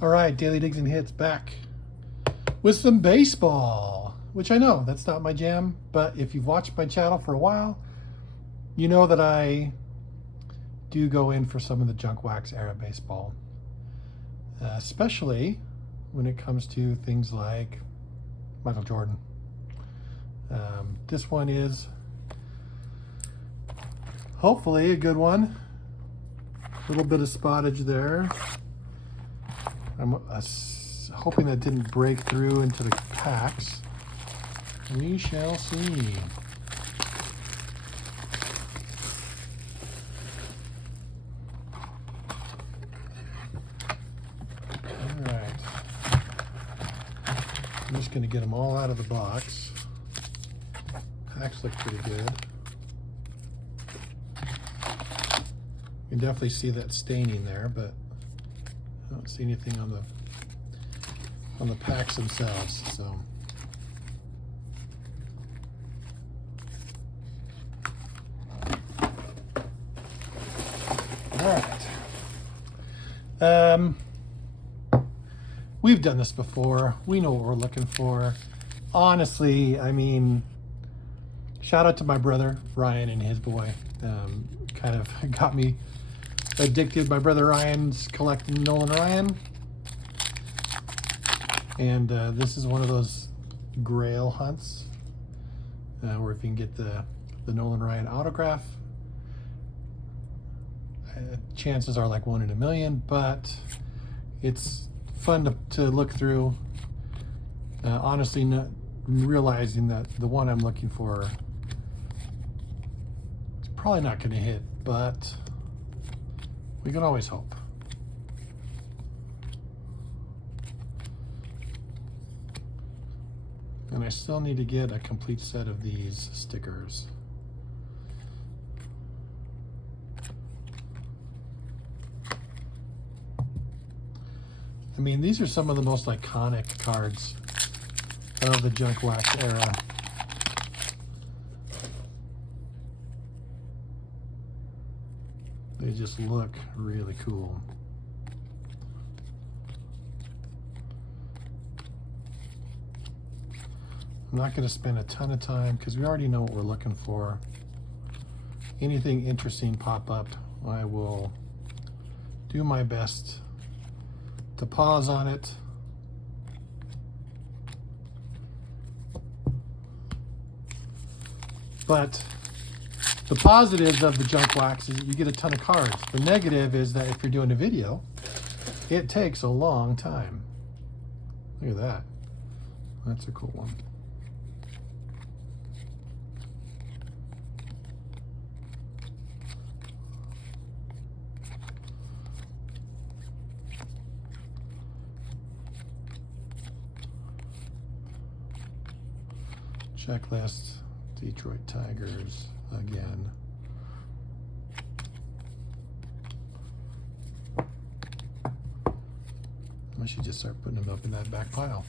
All right, Daily Digs and Hits back with some baseball, which I know that's not my jam, but if you've watched my channel for a while, you know that I do go in for some of the junk wax era baseball, especially when it comes to things like Michael Jordan. This one is hopefully a good one. A little bit of spottage there. I'm hoping that didn't break through into the packs. We shall see. All right. I'm just going to get them all out of the box. Packs look pretty good. You can definitely see that staining there, but I don't see anything on the packs themselves. So all right. We've done this before. We know what we're looking for. Honestly, I mean, shout out to my brother Ryan and his boy. Kind of got me addicted. My brother Ryan's collecting Nolan Ryan, and this is one of those grail hunts where if you can get the Nolan Ryan autograph, chances are like 1 in a million, but it's fun to look through. Honestly, not realizing that the one I'm looking for is probably not going to hit, but we can always hope. And I still need to get a complete set of these stickers. I mean, these are some of the most iconic cards of the junk wax era. They just look really cool. I'm not going to spend a ton of time because we already know what we're looking for. Anything interesting pop up, I will do my best to pause on it. But the positives of the junk wax is that you get a ton of cards. The negative is that if you're doing a video, it takes a long time. Look at that. That's a cool one. Checklist, Detroit Tigers again. I should just start putting them up in that back pile.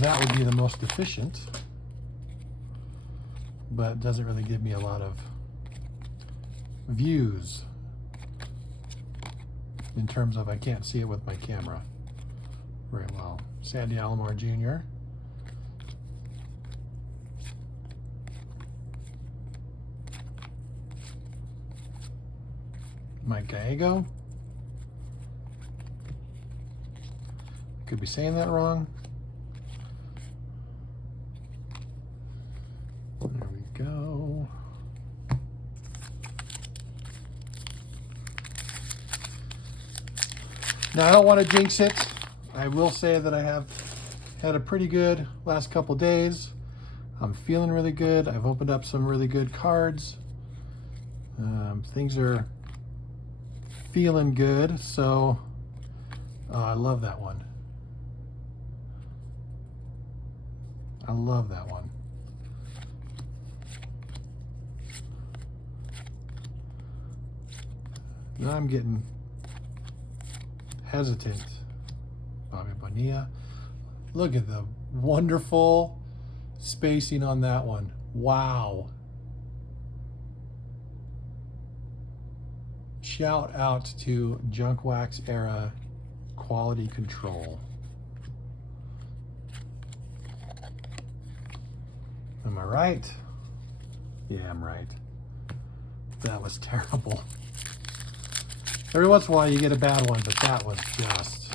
That would be the most efficient, but doesn't really give me a lot of views in terms of I can't see it with my camera very well. Sandy Alomar Jr. Mike Gallego. Could be saying that wrong. There we go. Now, I don't want to jinx it. I will say that I have had a pretty good last couple days. I'm feeling really good. I've opened up some really good cards. Things are feeling good. So I love that one. I love that one. Now I'm getting hesitant. Bobby Bonilla. Look at the wonderful spacing on that one. Wow. shout out to Junk Wax era quality control. Am I right? Yeah, I'm right. That was terrible. Every once in a while you get a bad one, but that was just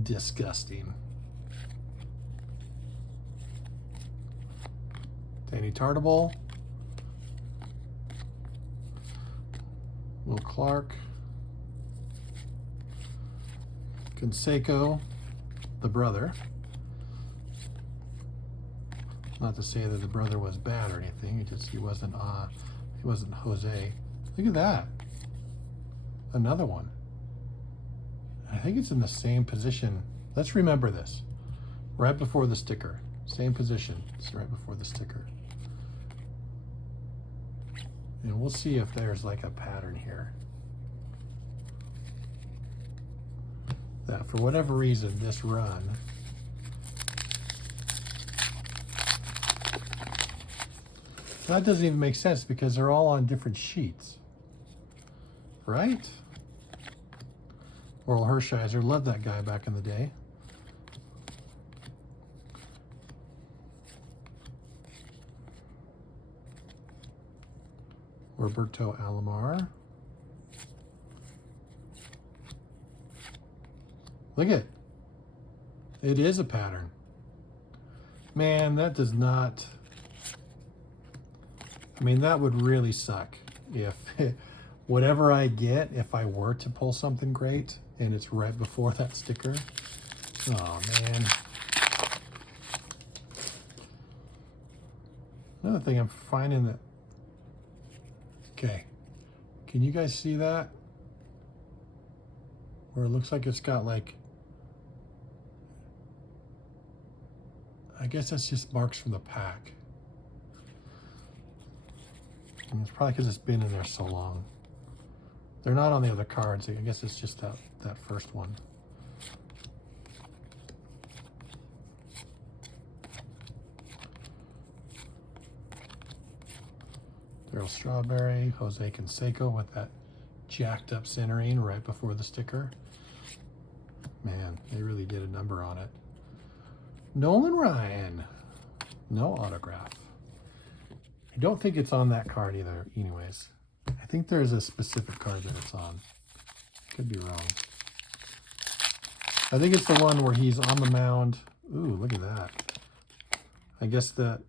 disgusting. Danny Tartable. Will Clark. Canseco, the brother. Not to say that the brother was bad or anything. It just he wasn't Jose. Look at that. Another one. I think it's in the same position. Let's remember this. Right before the sticker. Same position. It's right before the sticker. And we'll see if there's like a pattern here. That for whatever reason, this run that doesn't even make sense because they're all on different sheets, right? Oral Hershiser, loved that guy back in the day. Roberto Alomar. Look at it. It is a pattern. Man, that does not... I mean, that would really suck if whatever I get, if I were to pull something great and it's right before that sticker. Oh, man. Another thing I'm finding that... Okay. Can you guys see that? Where it looks like it's got like... I guess that's just marks from the pack. And it's probably because it's been in there so long. They're not on the other cards. I guess it's just that first one. Daryl Strawberry, Jose Canseco with that jacked up centering right before the sticker. Man, they really did a number on it. Nolan Ryan, no autograph. I don't think it's on that card either, anyways. I think there's a specific card that it's on. Could be wrong. I think it's the one where he's on the mound. Ooh, look at that. I guess that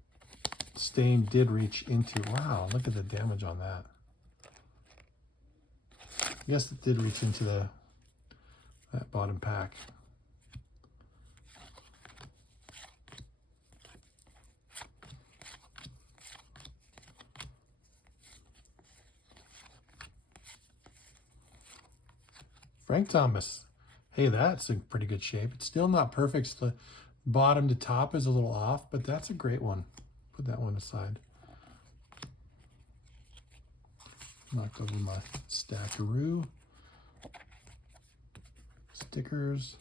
stain did reach into... Wow, look at the damage on that. I guess it did reach into that bottom pack. Frank Thomas. Hey, that's in pretty good shape. It's still not perfect. The bottom to top is a little off, but that's a great one. Put that one aside. Knocked over my stackaroo. Stickers.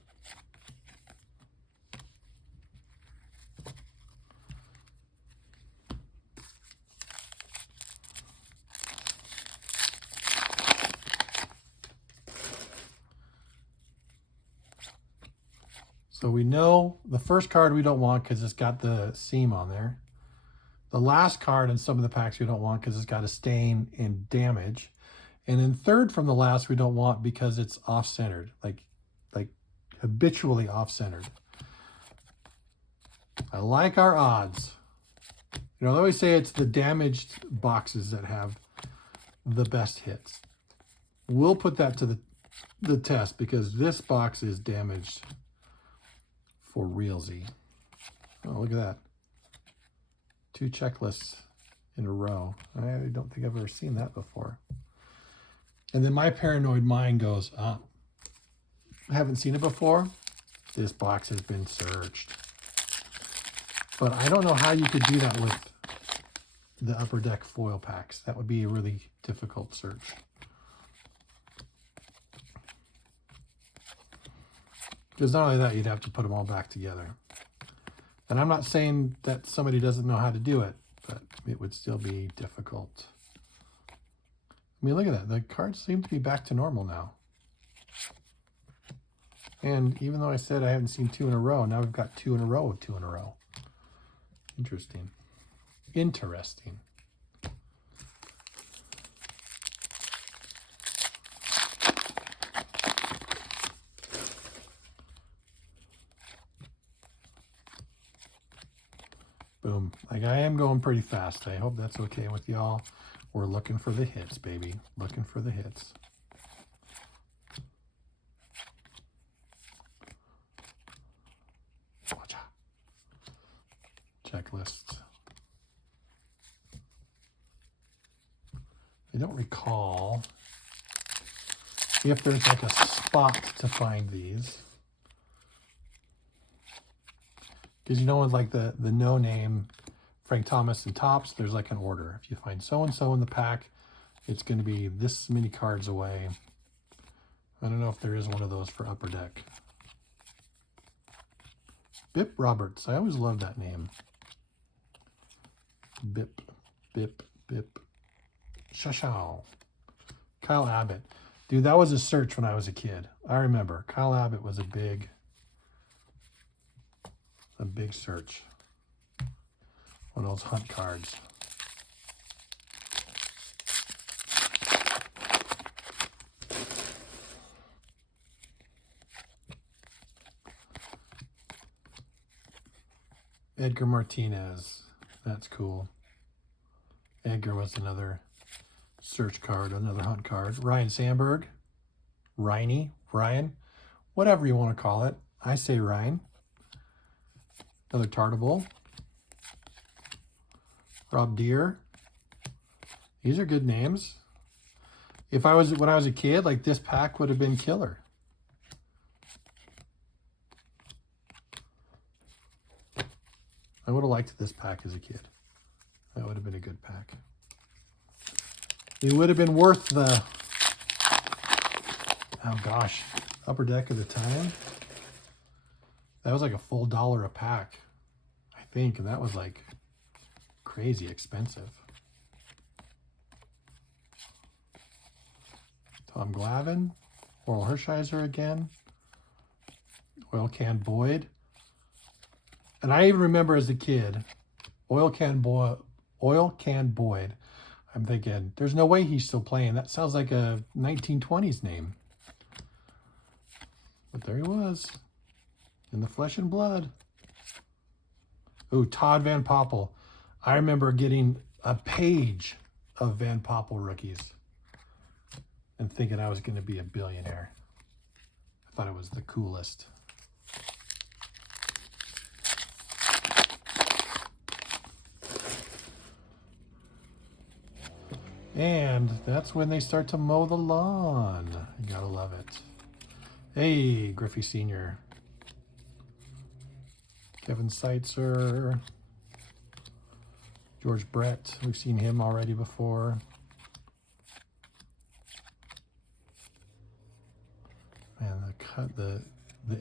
So we know the first card we don't want because it's got the seam on there. The last card in some of the packs we don't want because it's got a stain and damage. And then third from the last we don't want because it's off-centered, like habitually off-centered. I like our odds. You know, they always say it's the damaged boxes that have the best hits. We'll put that to the test because this box is damaged for realsy. Oh, look at that. 2 checklists in a row. I don't think I've ever seen that before. And then my paranoid mind goes, I haven't seen it before. This box has been searched. But I don't know how you could do that with the Upper Deck foil packs. That would be a really difficult search. Because not only that, you'd have to put them all back together. And I'm not saying that somebody doesn't know how to do it, but it would still be difficult. I mean, look at that. The cards seem to be back to normal now. And even though I said I haven't seen 2 in a row, now we've got 2 in a row of 2 in a row. Interesting. Interesting. Boom. Like, I am going pretty fast. I hope that's okay with y'all. We're looking for the hits, baby. Looking for the hits. Watch out. Checklists. I don't recall if there's like a spot to find these. Because you know, with like the no-name Frank Thomas and Topps, there's like an order. If you find so-and-so in the pack, it's going to be this many cards away. I don't know if there is one of those for Upper Deck. Bip Roberts. I always loved that name. Bip, Bip, Bip. Shashaw. Kyle Abbott. Dude, that was a search when I was a kid. I remember. Kyle Abbott was a big search. One of those hunt cards. Edgar Martinez. That's cool. Edgar was another search card, another hunt card. Ryan Sandberg. Ryan. Whatever you want to call it. I say Ryan. Another Tartable. Rob Deere. These are good names. When I was a kid, like, this pack would have been killer. I would have liked this pack as a kid. That would have been a good pack. It would have been worth the, oh gosh, Upper Deck at the time. That was like a full $1 a pack, I think, and that was like crazy expensive. Tom Glavine, Oral Hershiser again, Oil Can Boyd. And I even remember as a kid, Oil Can Boyd, I'm thinking, there's no way he's still playing. That sounds like a 1920s name. But there he was, in the flesh and blood. Ooh, Todd Van Poppel. I remember getting a page of Van Poppel rookies and thinking I was going to be a billionaire. I thought it was the coolest. And that's when they start to mow the lawn. You gotta love it. Hey, Griffey Sr. Kevin Seitzer. George Brett. We've seen him already before. Man, the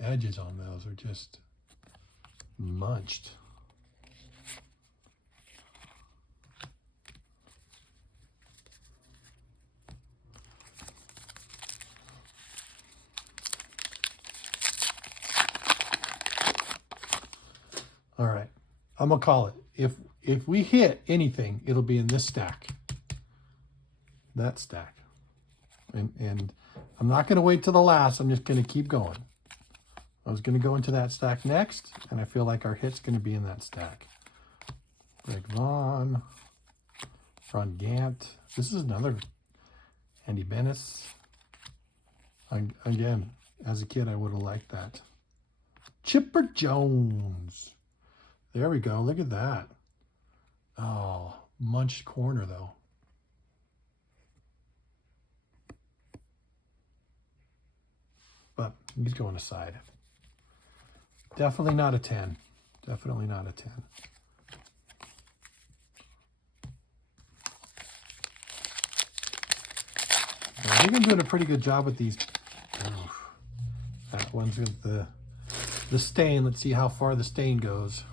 edges on those are just munched. All right, I'm gonna call it. If we hit anything, it'll be in this stack. That stack. And I'm not gonna wait till the last. I'm just gonna keep going. I was gonna go into that stack next, and I feel like our hit's gonna be in that stack. Greg Vaughn, Ron Gant. This is another Andy Bennis. Again, as a kid, I would have liked that. Chipper Jones. There we go. Look at that. Oh, munched corner, though. But he's going aside. Definitely not a 10. Definitely not a 10. I think I'm doing a pretty good job with these. Oh, that one's with the stain. Let's see how far the stain goes.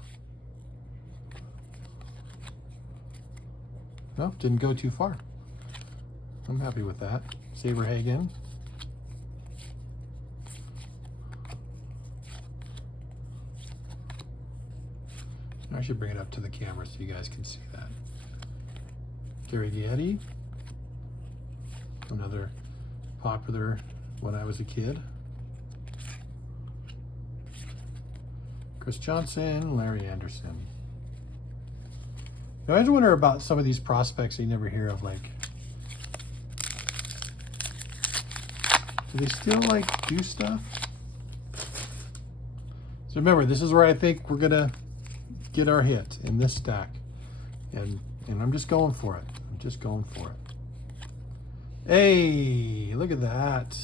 Nope, didn't go too far. I'm happy with that. Saberhagen. I should bring it up to the camera so you guys can see that. Gary Gaetti. Another popular when I was a kid. Chris Johnson, Larry Anderson. I always wonder about some of these prospects you never hear of, like, do they still like do stuff? So remember, this is where I think we're gonna get our hit in this stack. And I'm just going for it. I'm just going for it. Hey, look at that.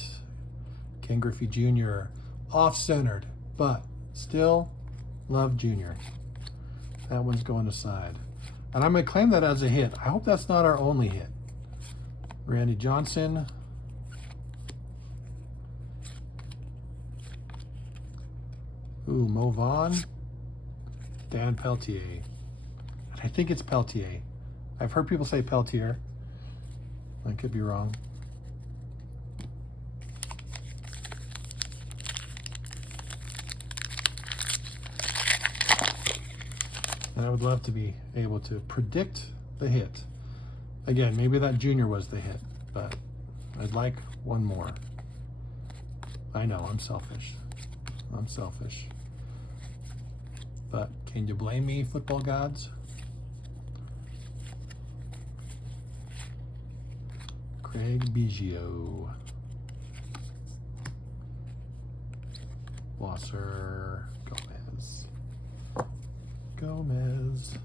Ken Griffey Jr. Off-centered, but still love Jr. That one's going aside. And I'm going to claim that as a hit. I hope that's not our only hit. Randy Johnson. Ooh, Mo Vaughn. Dan Peltier. I think it's Peltier. I've heard people say Peltier. I could be wrong. And I would love to be able to predict the hit. Again, maybe that junior was the hit, but I'd like one more. I know, I'm selfish. I'm selfish. But can you blame me, football gods? Craig Biggio. Blosser. Gomez. Gomez.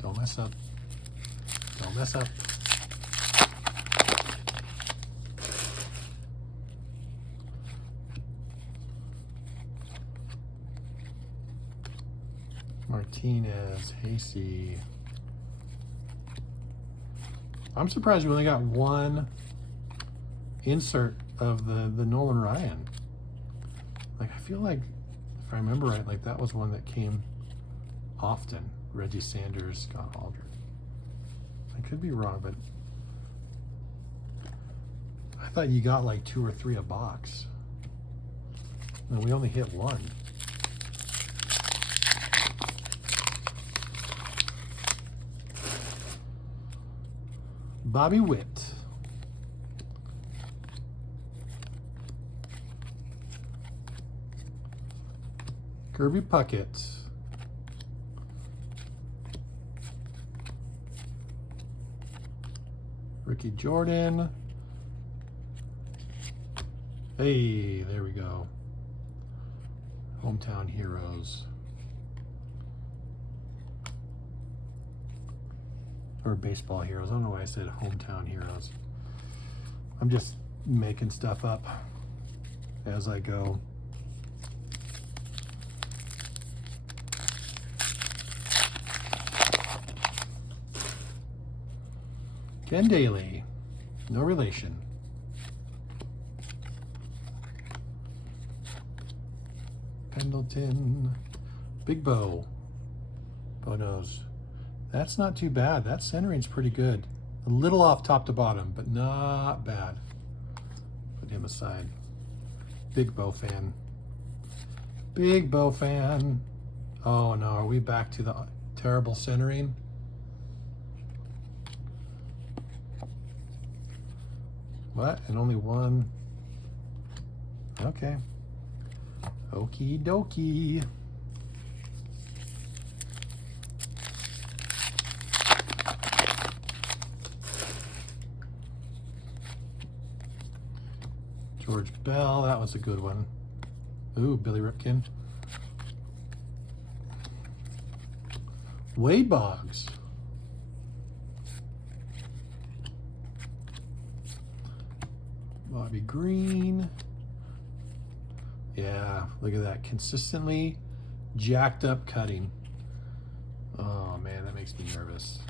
Don't mess up. Don't mess up. Martinez, Hasty. I'm surprised we only got one insert of the Nolan Ryan. Like, I feel like, if I remember right, like that was one that came often. Reggie Sanders, Scott Aldred. I could be wrong, but I thought you got like 2 or 3 a box. And we only hit one. Bobby Witt. Kirby Puckett. Ricky Jordan. Hey, there we go. Hometown Heroes. Or Baseball Heroes. I don't know why I said Hometown Heroes. I'm just making stuff up as I go. Ken Daly, no relation. Pendleton, Big Bo, Bonos. That's not too bad. That centering's pretty good. A little off top to bottom, but not bad. Put him aside. Big Bo fan. Big Bo fan. Oh no, are we back to the terrible centering? What? And only one? Okay. Okie dokie. George Bell, that was a good one. Ooh, Billy Ripken. Wade Boggs. Bobby Green. Yeah, look at that. Consistently jacked up cutting. Oh man, that makes me nervous.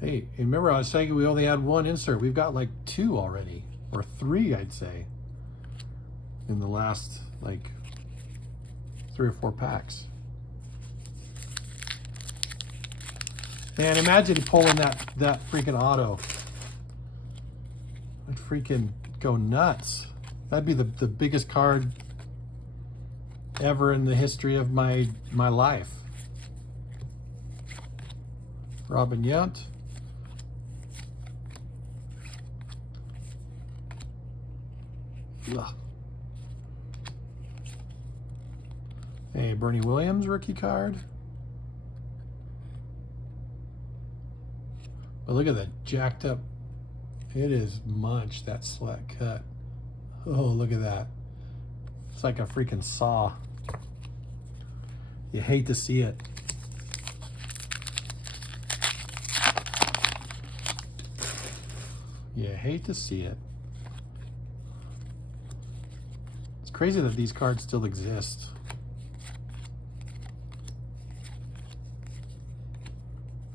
Hey, remember I was saying we only had one insert. We've got like 2 already, or 3, I'd say, in the last like 3 or 4 packs. Man, imagine pulling that freaking auto. I'd freaking go nuts. That'd be the biggest card ever in the history of my life. Robin Yount. Ugh. Hey, Bernie Williams rookie card. But look at that jacked up. It is munched, that select cut. Oh, look at that. It's like a freaking saw. You hate to see it. You hate to see it. It's crazy that these cards still exist.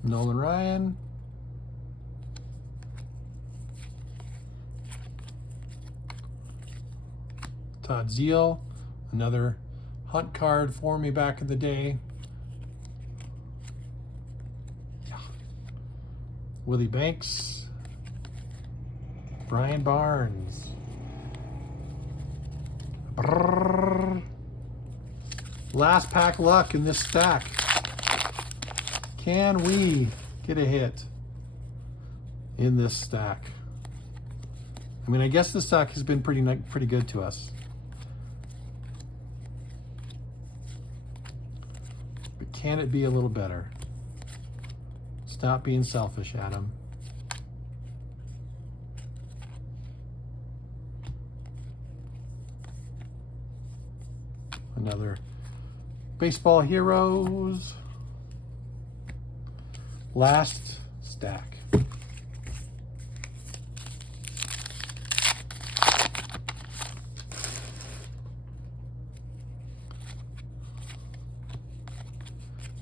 Nolan Ryan. Todd Zeile, another hunt card for me back in the day. Yeah. Willie Banks. Brian Barnes. Brrr. Last pack luck in this stack. Can we get a hit in this stack? I mean, I guess this stack has been pretty good to us. But can it be a little better? Stop being selfish, Adam. Another Baseball Heroes. Last stack.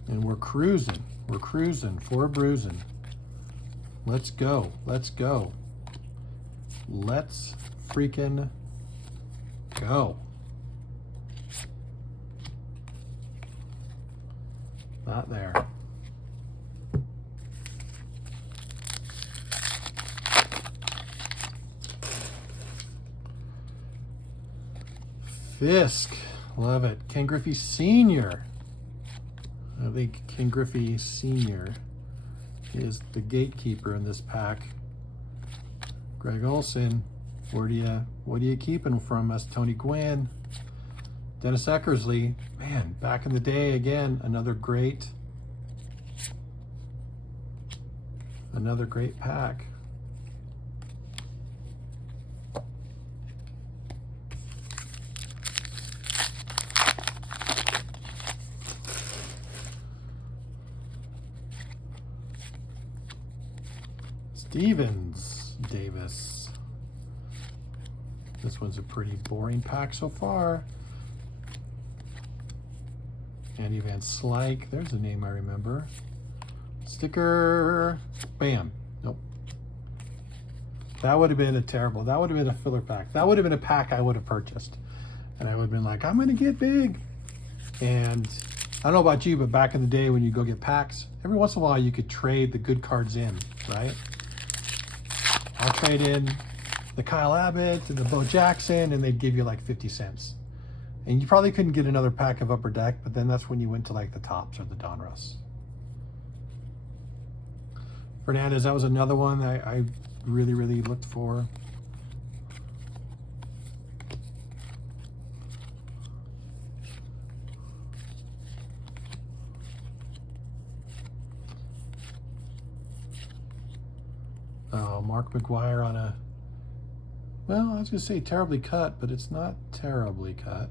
And we're cruising. We're cruising for a bruising. Let's go. Let's go. Let's freaking go. Not there. Fisk. Love it. Ken Griffey Sr. I think Ken Griffey Sr. is the gatekeeper in this pack. Greg Olson. What are you keeping from us? Tony Gwynn. Dennis Eckersley. Man, back in the day again, another great pack. Stevens Davis. This one's a pretty boring pack so far. Andy Van Slyke. There's a name I remember. Sticker. Bam. Nope. That would have been that would have been a filler pack. That would have been a pack I would have purchased. And I would have been like, I'm going to get big. And I don't know about you, but back in the day when you go get packs, every once in a while you could trade the good cards in, right? I'll trade in the Kyle Abbott and the Bo Jackson, and they'd give you like 50 cents. And you probably couldn't get another pack of Upper Deck, but then that's when you went to like the Topps or the Donruss. Fernandez, that was another one I really, really looked for. Oh, Mark McGwire on a, well, I was going to say terribly cut, but it's not terribly cut.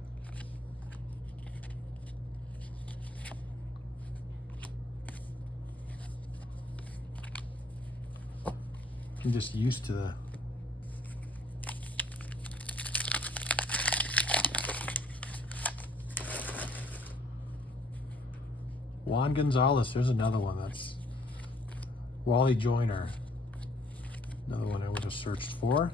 I'm just used to the Juan Gonzalez. There's another one. That's Wally Joyner. Another one I would have searched for.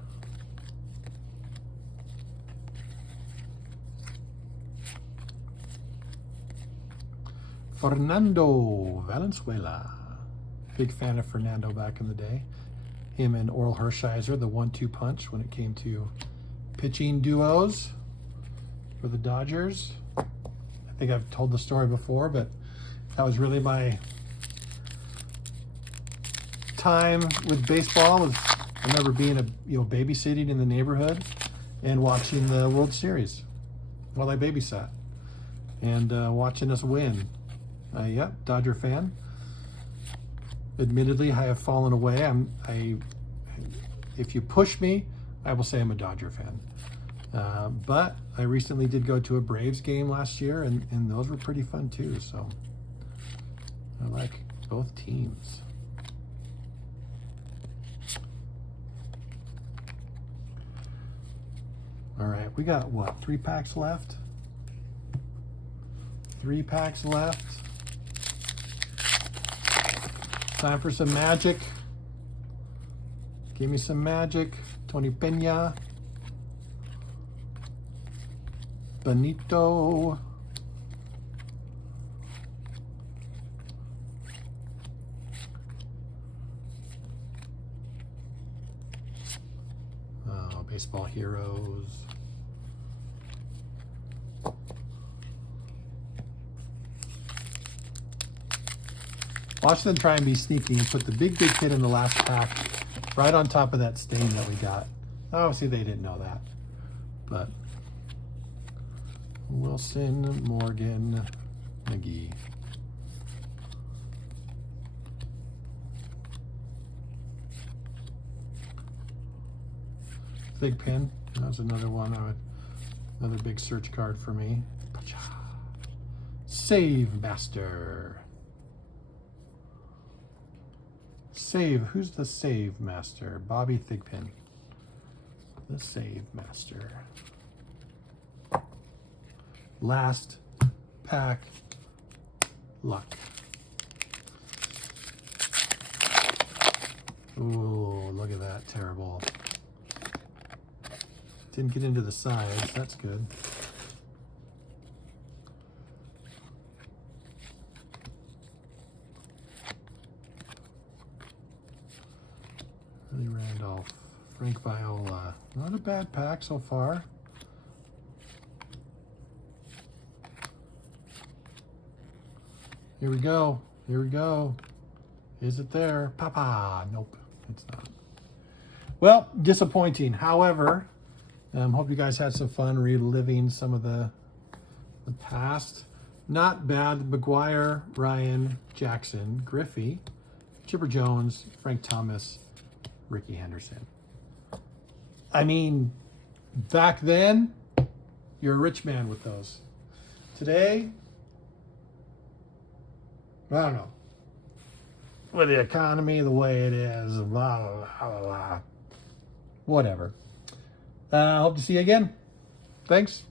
Fernando Valenzuela. Big fan of Fernando back in the day. Him and Oral Hershiser, the 1-2 punch when it came to pitching duos for the Dodgers. I think I've told the story before, but that was really my time with baseball. I remember being babysitting in the neighborhood and watching the World Series while I babysat and watching us win. Yep, Dodger fan. Admittedly, I have fallen away. If you push me, I will say I'm a Dodger fan. But I recently did go to a Braves game last year, and those were pretty fun too. So I like both teams. All right, we got what, 3 packs left? 3 packs left. Time for some magic. Give me some magic. Tony Pena. Benito. Oh, baseball heroes. Watch them try and be sneaky and put the big hit in the last pack right on top of that stain that we got. Obviously, they didn't know that. But Wilson, Morgan, McGee. Big pin. That was another one. Another big search card for me. Save Master. Save. Who's the Save Master? Bobby Thigpen. The Save Master. Last pack. Luck. Ooh, look at that. Terrible. Didn't get into the sides. That's good. Willie Randolph, Frank Viola. Not a bad pack so far. Here we go. Here we go. Is it there? Papa. Nope, it's not. Well, disappointing. However, hope you guys had some fun reliving some of the past. Not bad. McGuire, Ryan, Jackson, Griffey, Chipper Jones, Frank Thomas, Ricky Henderson. I mean, back then, you're a rich man with those. Today, I don't know. With the economy the way it is, blah, blah, blah, blah. Whatever. Hope to see you again. Thanks.